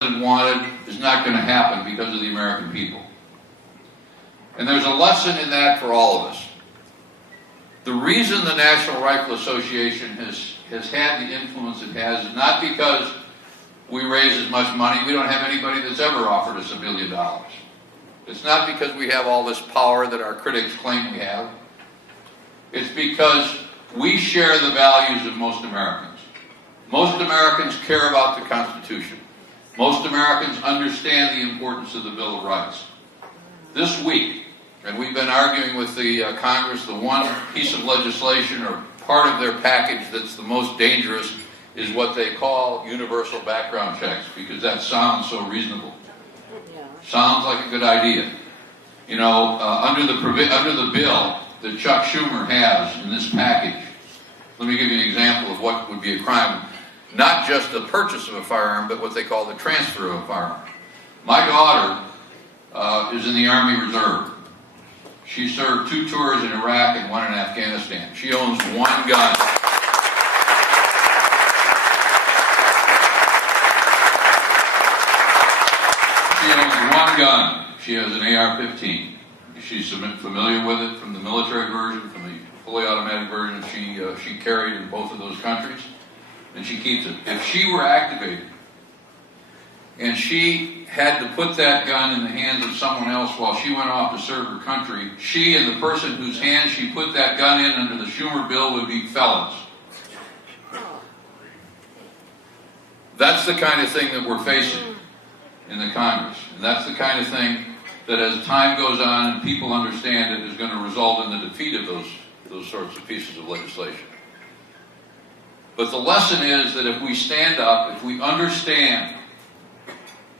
wanted is not going to happen because of the American people. And there's a lesson in that for all of us. The reason the National Rifle Association has had the influence it has is not because we raise as much money. We don't have anybody that's ever offered us $1 billion. It's not because we have all this power that our critics claim we have. It's because we share the values of most Americans. Most Americans care about the Constitution. Most Americans understand the importance of the Bill of Rights. This week, and we've been arguing with the Congress, the one piece of legislation or part of their package that's the most dangerous is what they call universal background checks, because that sounds so reasonable. Sounds like a good idea. You know, under the bill that Chuck Schumer has in this package, let me give you an example of what would be a crime. Not just the purchase of a firearm, but what they call the transfer of a firearm. My daughter is in the Army Reserve. She served 2 tours in Iraq and 1 in Afghanistan. She owns 1 gun. She owns 1 gun. She has an AR-15. She's familiar with it from the military version, from the fully automatic version she carried in both of those countries. And she keeps it. If she were activated and she had to put that gun in the hands of someone else while she went off to serve her country, she and the person whose hands she put that gun in under the Schumer bill would be felons. That's the kind of thing that we're facing in the Congress. And that's the kind of thing that as time goes on and people understand it is going to result in the defeat of those sorts of pieces of legislation. But the lesson is that if we stand up, if we understand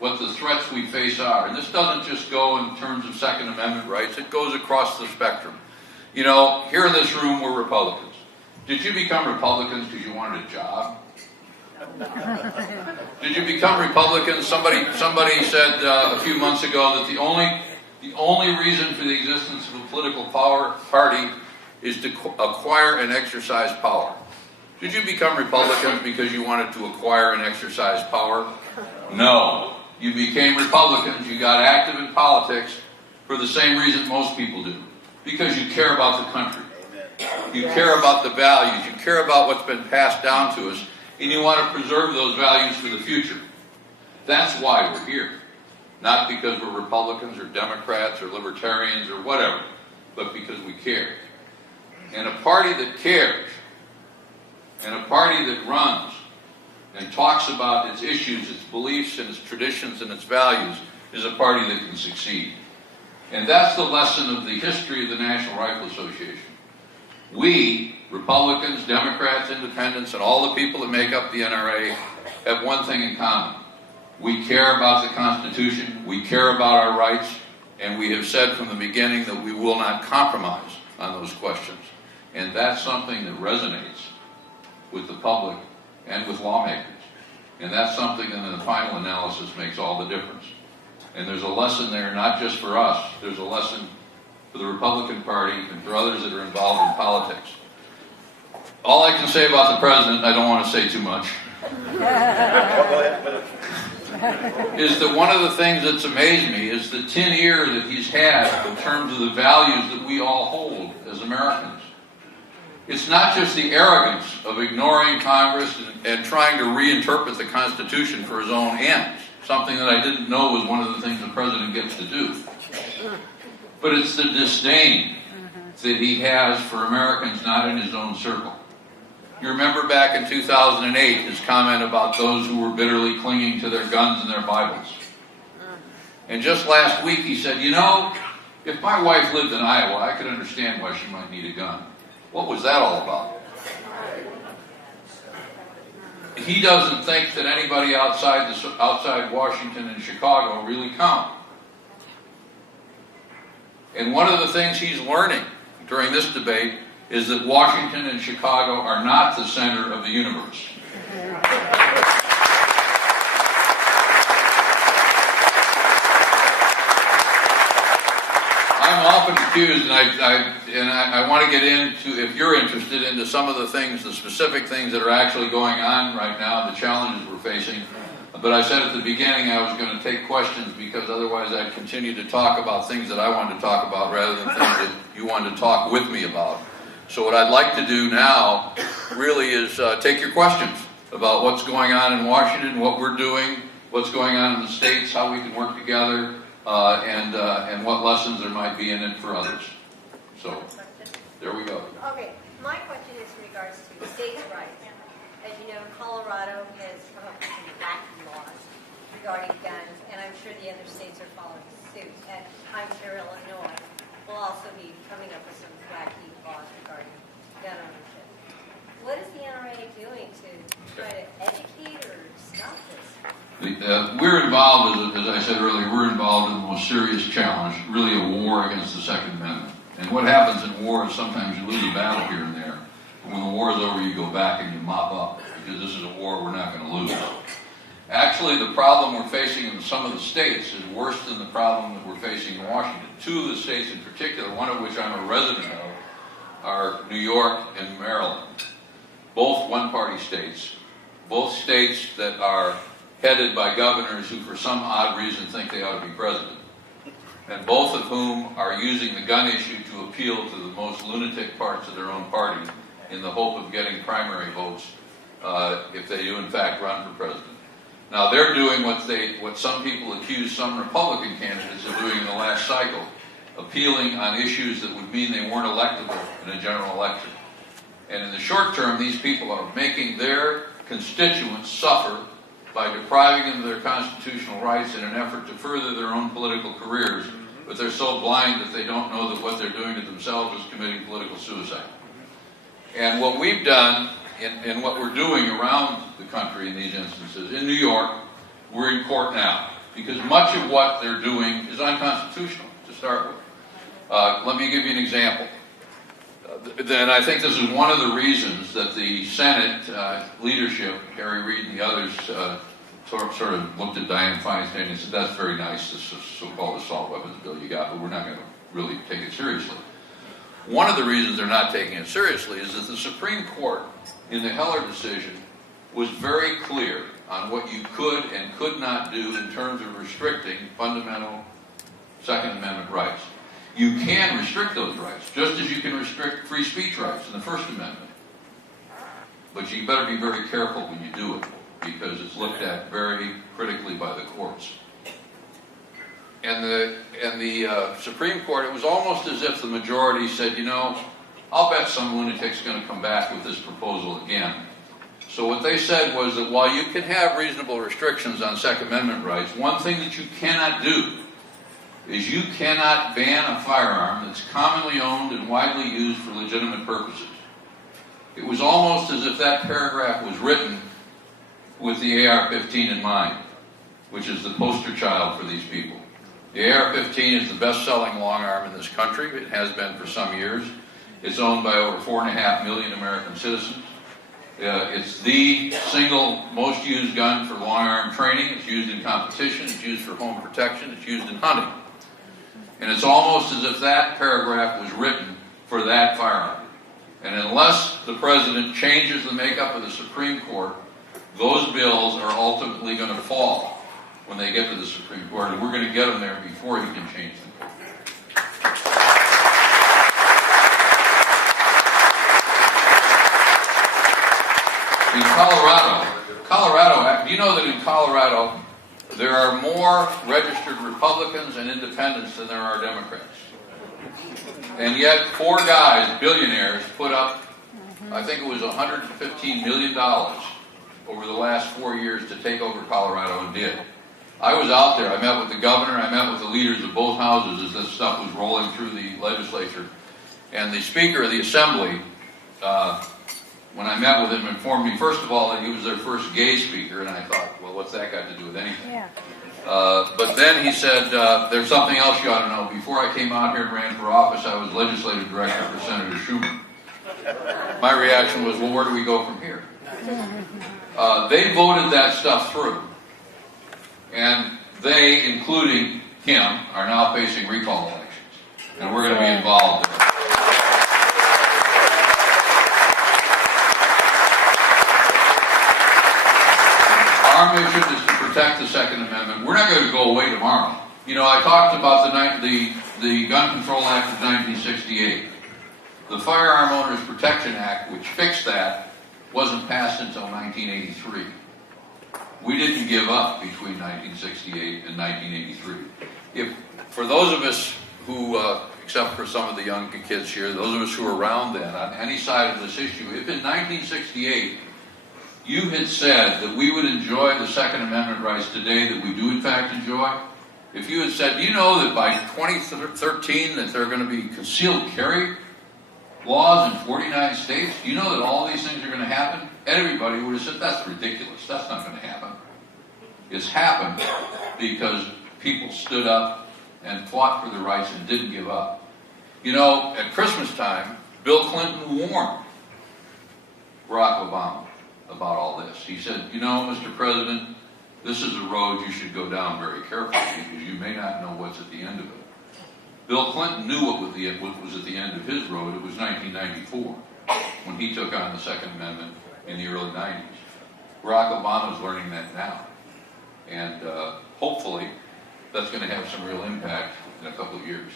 what the threats we face are, and this doesn't just go in terms of Second Amendment rights, it goes across the spectrum. You know, here in this room we're Republicans. Did you become Republicans because you wanted a job? Did you become Republicans? Somebody said a few months ago that the only reason for the existence of a political party is to acquire and exercise power. Did you become Republicans because you wanted to acquire and exercise power? No. You became Republicans, you got active in politics for the same reason most people do. Because you care about the country. You care about the values. You care about what's been passed down to us. And you want to preserve those values for the future. That's why we're here. Not because we're Republicans or Democrats or Libertarians or whatever, but because we care. And a party that cares, and a party that runs and talks about its issues, its beliefs, and its traditions, and its values is a party that can succeed. And that's the lesson of the history of the National Rifle Association. We, Republicans, Democrats, Independents, and all the people that make up the NRA have one thing in common. We care about the Constitution, we care about our rights, and we have said from the beginning that we will not compromise on those questions. And that's something that resonates with the public and with lawmakers. And that's something that in the final analysis makes all the difference. And there's a lesson there not just for us, there's a lesson for the Republican Party and for others that are involved in politics. All I can say about the president, I don't want to say too much, is that one of the things that's amazed me is the 10 years that he's had in terms of the values that we all hold as Americans. It's not just the arrogance of ignoring Congress and trying to reinterpret the Constitution for his own ends, something that I didn't know was one of the things the president gets to do. But it's the disdain that he has for Americans not in his own circle. You remember back in 2008 his comment about those who were bitterly clinging to their guns and their Bibles. And just last week he said, you know, if my wife lived in Iowa, I could understand why she might need a gun. What was that all about? He doesn't think that anybody outside Washington and Chicago really count. And one of the things he's learning during this debate is that Washington and Chicago are not the center of the universe. I'm often accused, and I want to get into, if you're interested, into some of the things, the specific things that are actually going on right now, the challenges we're facing. But I said at the beginning I was going to take questions because otherwise I'd continue to talk about things that I wanted to talk about rather than things that you wanted to talk with me about. So what I'd like to do now really is take your questions about what's going on in Washington, what we're doing, what's going on in the states, how we can work together, and what lessons there might be in it for others. So there we go. Okay, my question is in regards to states' rights. As you know, Colorado has come up with some wacky laws regarding guns, and I'm sure the other states are following suit. And I'm sure Illinois will also be coming up with some wacky laws regarding gun ownership. What is the NRA doing to try to educate or stop this? We're involved, as I said earlier, we're involved in the most serious challenge, really a war against the Second Amendment. And what happens in war is sometimes you lose a battle here and there. But when the war is over, you go back and you mop up, because this is a war we're not going to lose. Actually, the problem we're facing in some of the states is worse than the problem that we're facing in Washington. Two of the states in particular, one of which I'm a resident of, are New York and Maryland. Both one-party states. Both states that are headed by governors who for some odd reason think they ought to be president. And both of whom are using the gun issue to appeal to the most lunatic parts of their own party in the hope of getting primary votes if they do in fact run for president. Now they're doing what some people accuse some Republican candidates of doing in the last cycle, appealing on issues that would mean they weren't electable in a general election. And in the short term, these people are making their constituents suffer by depriving them of their constitutional rights in an effort to further their own political careers, but they're so blind that they don't know that what they're doing to themselves is committing political suicide. And what we've done, and what we're doing around the country in these instances, in New York, we're in court now, because much of what they're doing is unconstitutional, to start with. Let me give you an example. Then I think this is one of the reasons that the Senate leadership, Harry Reid and the others, sort of looked at Dianne Feinstein and said, that's very nice, this so-called assault weapons bill you got, but we're not going to really take it seriously. One of the reasons they're not taking it seriously is that the Supreme Court, in the Heller decision, was very clear on what you could and could not do in terms of restricting fundamental Second Amendment rights. You can restrict those rights, just as you can restrict free speech rights in the First Amendment. But you better be very careful when you do it, because it's looked at very critically by the courts. And the Supreme Court, it was almost as if the majority said, you know, I'll bet some lunatic's going to come back with this proposal again. So what they said was that while you can have reasonable restrictions on Second Amendment rights, one thing that you cannot do is you cannot ban a firearm that's commonly owned and widely used for legitimate purposes. It was almost as if that paragraph was written with the AR-15 in mind, which is the poster child for these people. The AR-15 is the best-selling long arm in this country. It has been for some years. It's owned by over 4.5 million American citizens. It's the single most used gun for long arm training. It's used in competition. It's used for home protection. It's used in hunting. And it's almost as if that paragraph was written for that firearm. And unless the president changes the makeup of the Supreme Court, those bills are ultimately going to fall when they get to the Supreme Court, and we're going to get them there before he can change them. In Colorado, do you know that in Colorado there are more registered Republicans and independents than there are Democrats? And yet 4 guys, billionaires, put up, I think it was $115 million over the last 4 years to take over Colorado, and did. I was out there. I met with the governor. I met with the leaders of both houses as this stuff was rolling through the legislature. And the Speaker of the Assembly, when I met with him, informed me, first of all, that he was their first gay speaker. And I thought, well, what's that got to do with anything? Yeah. But then he said, there's something else you ought to know. Before I came out here and ran for office, I was legislative director for Senator Schumer. My reaction was, well, where do we go from here? They voted that stuff through. And they, including him, are now facing recall elections. And we're going to be involved in it. Our mission is to protect the Second Amendment. We're not going to go away tomorrow. You know, I talked about the Gun Control Act of 1968. The Firearm Owners Protection Act, which fixed that, wasn't passed until 1983. We didn't give up between 1968 and 1983. For those of us who, except for some of the young kids here, those of us who were around then on any side of this issue, if in 1968 you had said that we would enjoy the Second Amendment rights today that we do in fact enjoy, if you had said, do you know that by 2013 that there are going to be concealed carry laws in 49 states? Do you know that all these things are going to happen? Everybody would have said, that's ridiculous. That's not going to happen. It's happened because people stood up and fought for their rights and didn't give up. You know, at Christmas time, Bill Clinton warned Barack Obama about all this. He said, you know, Mr. President, this is a road you should go down very carefully because you may not know what's at the end of it. Bill Clinton knew what was at the end of his road. It was 1994 when he took on the Second Amendment in the early 90s. Barack Obama is learning that now. And hopefully that's going to have some real impact in a couple of years.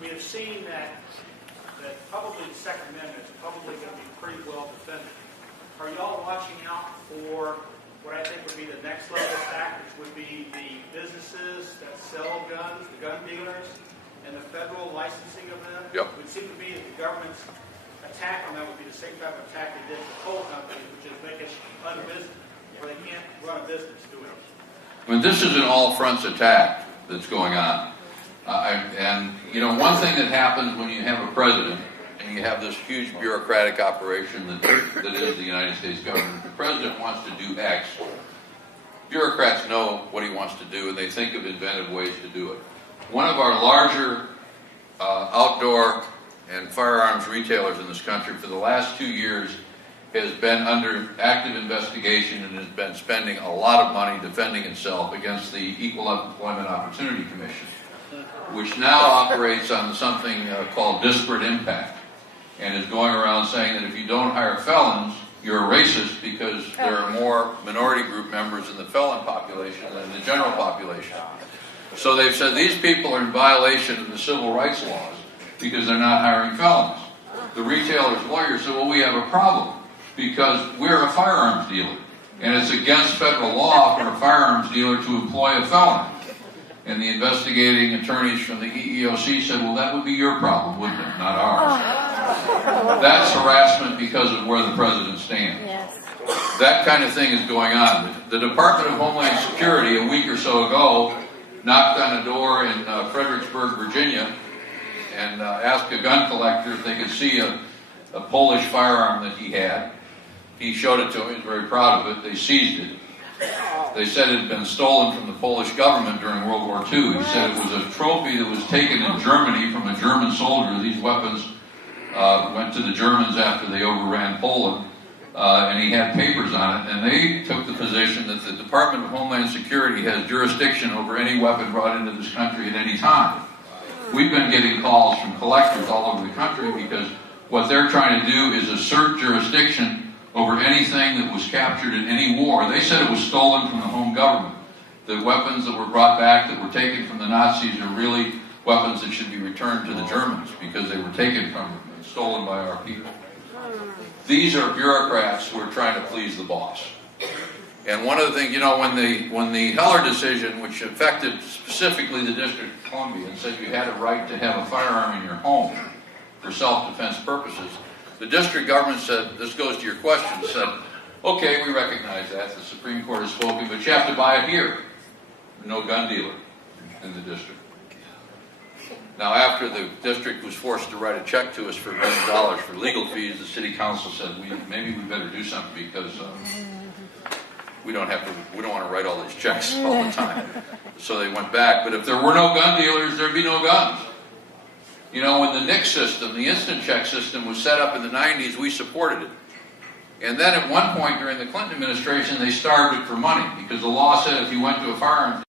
We have seen that probably the Second Amendment is probably going to be pretty well defended. Are y'all watching out for what I think would be the next level attack, which would be the businesses that sell guns, the gun dealers, and the federal licensing of them? Yep. It would seem to me that the government's attack on that would be the same type of attack they did to coal companies, which is make it unbusiness, where they can't run a business doing it. I mean, this is an all-fronts attack that's going on. And, you know, one thing that happens when you have a president and you have this huge bureaucratic operation that is the United States government, the president wants to do X. Bureaucrats know what he wants to do, and they think of inventive ways to do it. One of our larger outdoor and firearms retailers in this country for the last 2 years has been under active investigation and has been spending a lot of money defending itself against the Equal Employment Opportunity Commission, which now operates on something called disparate impact, and is going around saying that if you don't hire felons, you're a racist because there are more minority group members in the felon population than in the general population. So they've said these people are in violation of the civil rights laws because they're not hiring felons. The retailer's lawyer said, well, we have a problem because we're a firearms dealer, and it's against federal law for a firearms dealer to employ a felon. And the investigating attorneys from the EEOC said, well, that would be your problem, wouldn't it? Not ours. That's harassment because of where the president stands. Yes. That kind of thing is going on. The Department of Homeland Security, a week or so ago, knocked on a door in Fredericksburg, Virginia, and asked a gun collector if they could see a Polish firearm that he had. He showed it to him. He was very proud of it. They seized it. They said it had been stolen from the Polish government during World War II. He said it was a trophy that was taken in Germany from a German soldier. These weapons went to the Germans after they overran Poland, and he had papers on it. And they took the position that the Department of Homeland Security has jurisdiction over any weapon brought into this country at any time. We've been getting calls from collectors all over the country because what they're trying to do is assert jurisdiction over anything that was captured in any war. They said it was stolen from the home government. The weapons that were brought back that were taken from the Nazis are really weapons that should be returned to the Germans because they were taken from them and stolen by our people. These are bureaucrats who are trying to please the boss. And one of the things, you know, when the Heller decision, which affected specifically the District of Columbia and said you had a right to have a firearm in your home for self-defense purposes, the district government said, this goes to your question, said, okay, we recognize that, the Supreme Court has spoken, but you have to buy it here. No gun dealer in the district. Now, after the district was forced to write a check to us for $1 million for legal fees, the city council said, maybe we better do something because we don't want to write all these checks all the time. So they went back. But if there were no gun dealers, there'd be no guns. You know, when the NICS system, the instant check system, was set up in the 90s, we supported it. And then at one point during the Clinton administration, they starved it for money because the law said if you went to a firearms